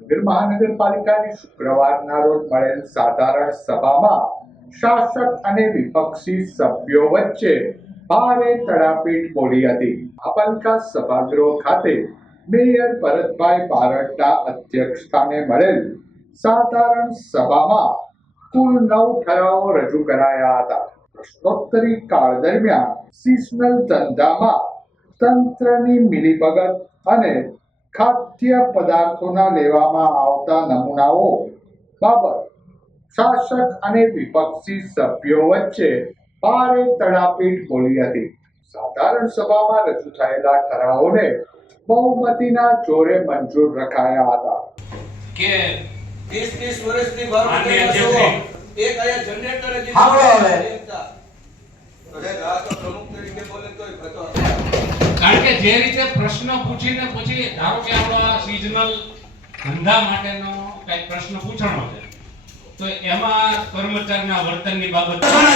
ભાવનગર મહાનગરપાલિકાની શુક્રવારના રોજ મળેલ સાધારણ સભામાં શાસક અને વિપક્ષી સભ્યો વચ્ચે ભારે તડાપીટ બોલી હતી. મહાપાલિકા સભાગૃહ ખાતે મેયર ભરતભાઈ બારડના અધ્યક્ષસ્થાને મળેલ સાધારણ સભામાં કુલ નવ ઠરાવો રજૂ કરાયા હતા. પ્રશ્નોત્તરી કાળ દરમિયાન સિઝનલ ધંધામાં તંત્રની મિલીભગત અને ખાદ્ય પદાર્થોના લેવામાં આવતા નમૂનાઓ બાબત શાસક અને વિપક્ષી સભ્યો વચ્ચે ભારે તડાપીટ બોલી હતી. સાધારણ સભામાં રજૂ થયેલા ઠરાવોને બહુમતીના જોરે મંજૂર રખાયા હતા. કે ત્રીસ ત્રીસ વર્ષની વાત. એક આયા જનરેટર જ સાંભળો હવે. એકતા. અરે આ તો પ્રમુખ તરીકે બોલે તોય ભતો. કારણ કે જે રીતે પ્રશ્ન પૂછીને પછી, ધારો કે આપણો સિઝનલ ધંધા માટેનો કંઈક પ્રશ્ન પૂછવાનો છે, તો એમાં કર્મચારીના વર્તનની બાબત તારે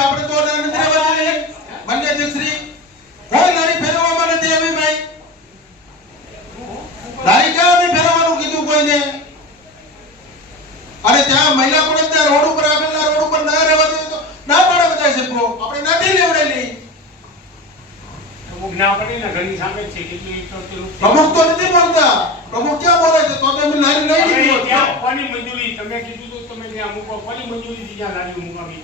આપણે તો નરેન્દ્ર મોદી માન્ય કોઈ લારી ફેરવવામાં નથી આવી ભાઈ લારી ક્યાં અમે ફેરવવાનું કીધું કોઈને અને ત્યાં મહિલા પુરુષના રોડ ઉપર આવેલા રોડ ઉપર ના રહેવા દે તો ના પાડે બધા સભ્યો આપણે નથી લેવડેલી અમુક ના પડી ને ઘરની સામે છે કેટલું એક તો પેલું છે. પ્રમુખ તો નથી બોલતા પ્રમુખ ક્યાં બોલે છે તો તમે લારી લઈ લીધી ત્યાં કોની મંજૂરી તમે કીધું તો તમે ત્યાં મૂકો કોની મંજૂરી થી ત્યાં લાડુ મુકાવી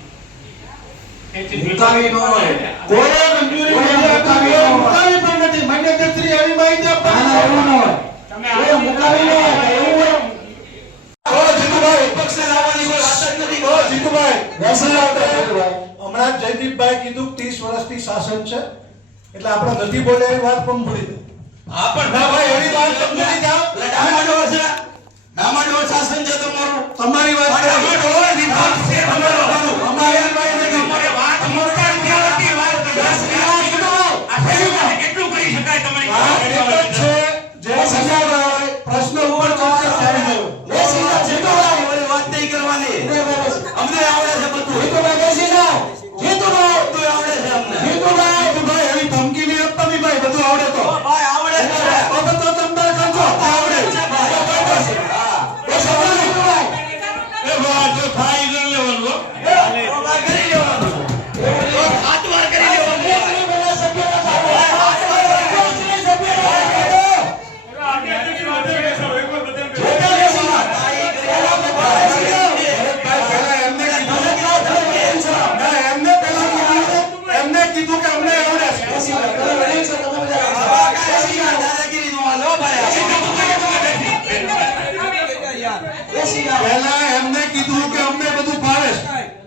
મુકાવી ન હોય. કોઈ મંજૂરી મુકાવી આપી, ન હોય. મુકાવી પણ નથી માન્ય અધ્યક્ષશ્રી આવી માહિતી ના, ના, એવું ન હોય. તમે કોઈ મુકાવી ન હોય, એવું હોય. ઓ જીતુભાઈ વિપક્ષને લાવવાની કોઈ વાત જ નથી ઓ જીતુભાઈ બેસી જાઓ તો ફેરવાય. હમણાં જયદીપભાઈ કીધું ત્રીસ વર્ષથી શાસન છે એટલે આપણે નથી બોલે એ વાત પણ ભૂલી આ પણ ના ભાઈ એવી વાત તમને લડાવા માંડો છે.